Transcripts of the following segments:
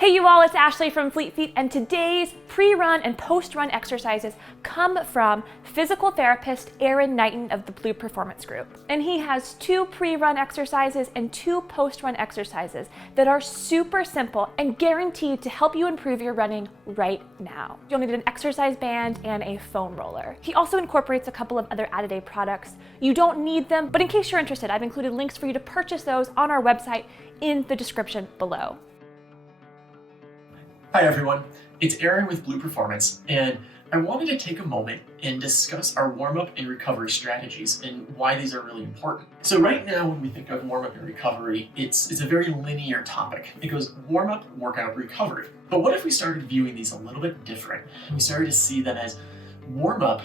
Hey you all, it's Ashley from Fleet Feet, and today's pre-run and post-run exercises come from physical therapist Aaron Knighton of the Blue Performance Group. And he has 2 pre-run exercises and 2 post-run exercises that are super simple and guaranteed to help you improve your running right now. You'll need an exercise band and a foam roller. He also incorporates a couple of other Add-A-Day products. You don't need them, but in case you're interested, I've included links for you to purchase those on our website in the description below. Hi everyone, it's Aaron with Blue Performance, and I wanted to take a moment and discuss our warm-up and recovery strategies and why these are really important. So right now when we think of warm-up and recovery, it's a very linear topic. It goes warm-up, workout, recovery. But what if we started viewing these a little bit different? We started to see them as warm-up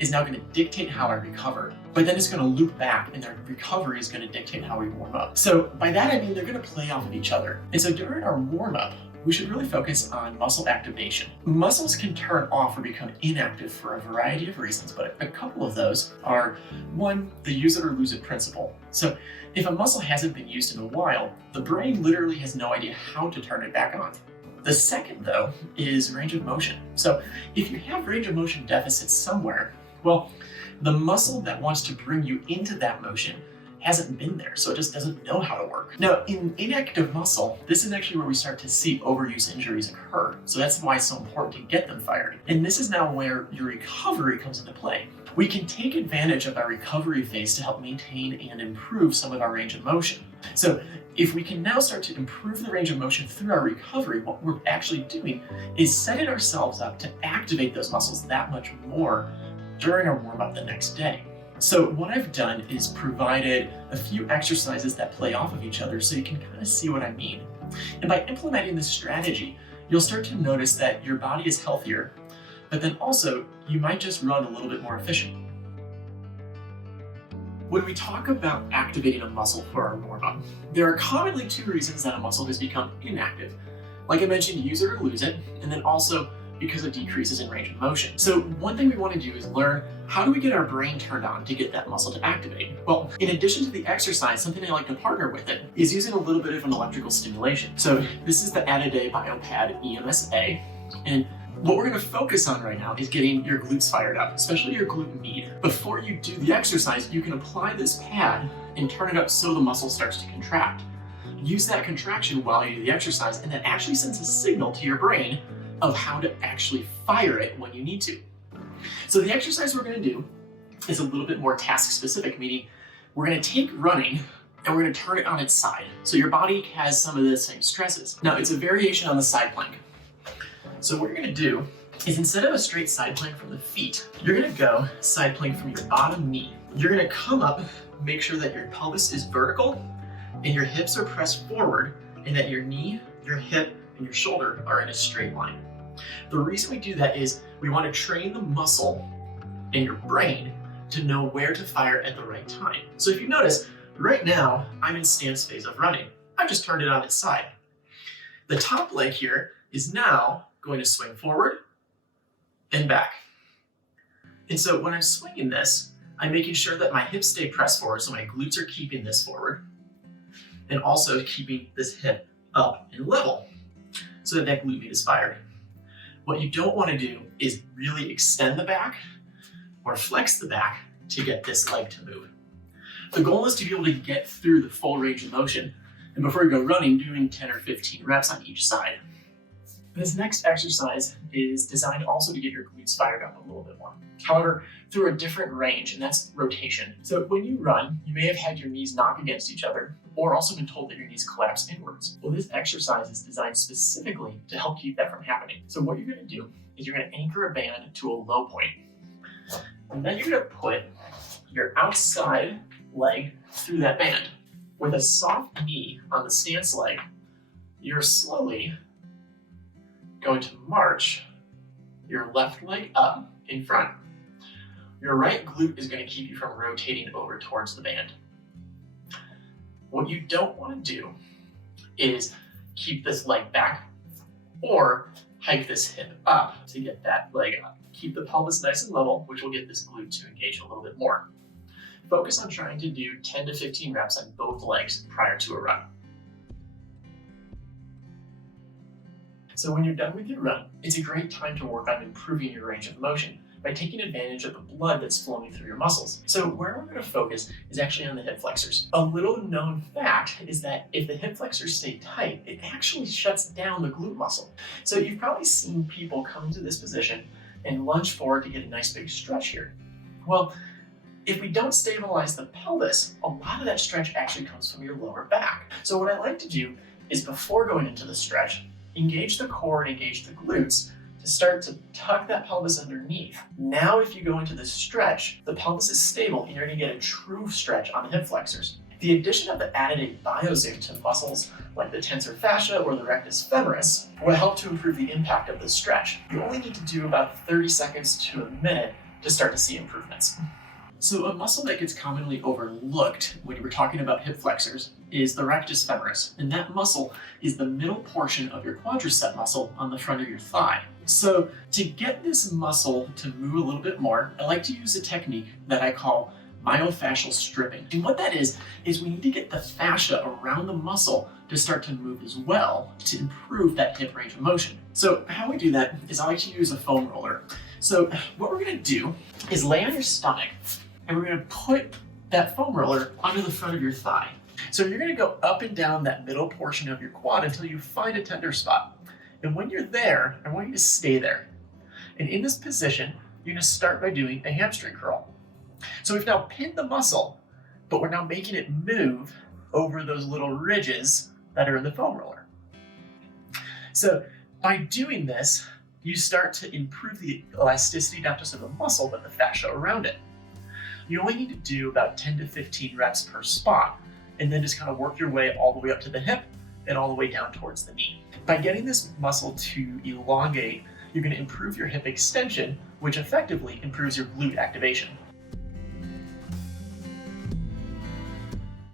is now going to dictate how I recover, but then it's going to loop back and their recovery is going to dictate how we warm up. So by that I mean they're going to play off of each other. And so during our warm-up, we should really focus on muscle activation. Muscles can turn off or become inactive for a variety of reasons, but a couple of those are, 1, the use it or lose it principle. So if a muscle hasn't been used in a while, the brain literally has no idea how to turn it back on. The second, though, is range of motion. So if you have range of motion deficits somewhere, well, the muscle that wants to bring you into that motion hasn't been there, so it just doesn't know how to work. Now, in inactive muscle, this is actually where we start to see overuse injuries occur. So that's why it's so important to get them fired. And this is now where your recovery comes into play. We can take advantage of our recovery phase to help maintain and improve some of our range of motion. So if we can now start to improve the range of motion through our recovery, what we're actually doing is setting ourselves up to activate those muscles that much more during our warm-up the next day. So what I've done is provided a few exercises that play off of each other so you can kind of see what I mean. And by implementing this strategy, you'll start to notice that your body is healthier, but then also you might just run a little bit more efficient. When we talk about activating a muscle for our warm-up, there are commonly 2 reasons that a muscle has become inactive. Like I mentioned, use it or lose it, and then also because of decreases in range of motion. So one thing we want to do is learn, how do we get our brain turned on to get that muscle to activate? Well, in addition to the exercise, something I like to partner with it is using a little bit of an electrical stimulation. So this is the Add-A-Day BioPad EMSA, and what we're going to focus on right now is getting your glutes fired up, especially your glute med. Before you do the exercise, you can apply this pad and turn it up so the muscle starts to contract. Use that contraction while you do the exercise, and that actually sends a signal to your brain of how to actually fire it when you need to. So the exercise we're going to do is a little bit more task specific, meaning we're going to take running and we're going to turn it on its side. So your body has some of the same stresses. Now it's a variation on the side plank. So what you're going to do is, instead of a straight side plank from the feet, you're going to go side plank from your bottom knee. You're going to come up, make sure that your pelvis is vertical and your hips are pressed forward, and that your knee, your hip, and your shoulder are in a straight line. The reason we do that is we want to train the muscle in your brain to know where to fire at the right time. So if you notice, right now I'm in stance phase of running. I've just turned it on its side. The top leg here is now going to swing forward and back. And so when I'm swinging this, I'm making sure that my hips stay pressed forward, so my glutes are keeping this forward, and also keeping this hip up and level so that that glute med is fired. What you don't want to do is really extend the back or flex the back to get this leg to move. The goal is to be able to get through the full range of motion, and before you go running, doing 10 or 15 reps on each side. This next exercise is designed also to get your glutes fired up a little bit more. However, through a different range, and that's rotation. So when you run, you may have had your knees knock against each other, or also been told that your knees collapse inwards. Well, this exercise is designed specifically to help keep that from happening. So what you're going to do is you're going to anchor a band to a low point. And then you're going to put your outside leg through that band. With a soft knee on the stance leg, you're slowly going to march your left leg up in front. Your right glute is going to keep you from rotating over towards the band. What you don't want to do is keep this leg back or hike this hip up to get that leg up. Keep the pelvis nice and level, which will get this glute to engage a little bit more. Focus on trying to do 10 to 15 reps on both legs prior to a run. So when you're done with your run, it's a great time to work on improving your range of motion by taking advantage of the blood that's flowing through your muscles. So where we're going to focus is actually on the hip flexors. A little known fact is that if the hip flexors stay tight, it actually shuts down the glute muscle. So you've probably seen people come into this position and lunge forward to get a nice big stretch here. Well, if we don't stabilize the pelvis, a lot of that stretch actually comes from your lower back. So what I like to do is, before going into the stretch, engage the core and engage the glutes to start to tuck that pelvis underneath. Now, if you go into the stretch, the pelvis is stable and you're going to get a true stretch on the hip flexors. The addition of the added biosync to muscles like the tensor fascia or the rectus femoris will help to improve the impact of the stretch. You only need to do about 30 seconds to a minute to start to see improvements. So a muscle that gets commonly overlooked when we're talking about hip flexors is the rectus femoris, and that muscle is the middle portion of your quadricep muscle on the front of your thigh. So to get this muscle to move a little bit more, I like to use a technique that I call myofascial stripping. And what that is we need to get the fascia around the muscle to start to move as well to improve that hip range of motion. So how we do that is I like to use a foam roller. So what we're going to do is lay on your stomach, and we're going to put that foam roller under the front of your thigh. So you're going to go up and down that middle portion of your quad until you find a tender spot. And when you're there, I want you to stay there. And in this position, you're going to start by doing a hamstring curl. So we've now pinned the muscle, but we're now making it move over those little ridges that are in the foam roller. So by doing this, you start to improve the elasticity not just of the muscle, but the fascia around it. You only need to do about 10 to 15 reps per spot, and then just kind of work your way all the way up to the hip and all the way down towards the knee. By getting this muscle to elongate, you're going to improve your hip extension, which effectively improves your glute activation.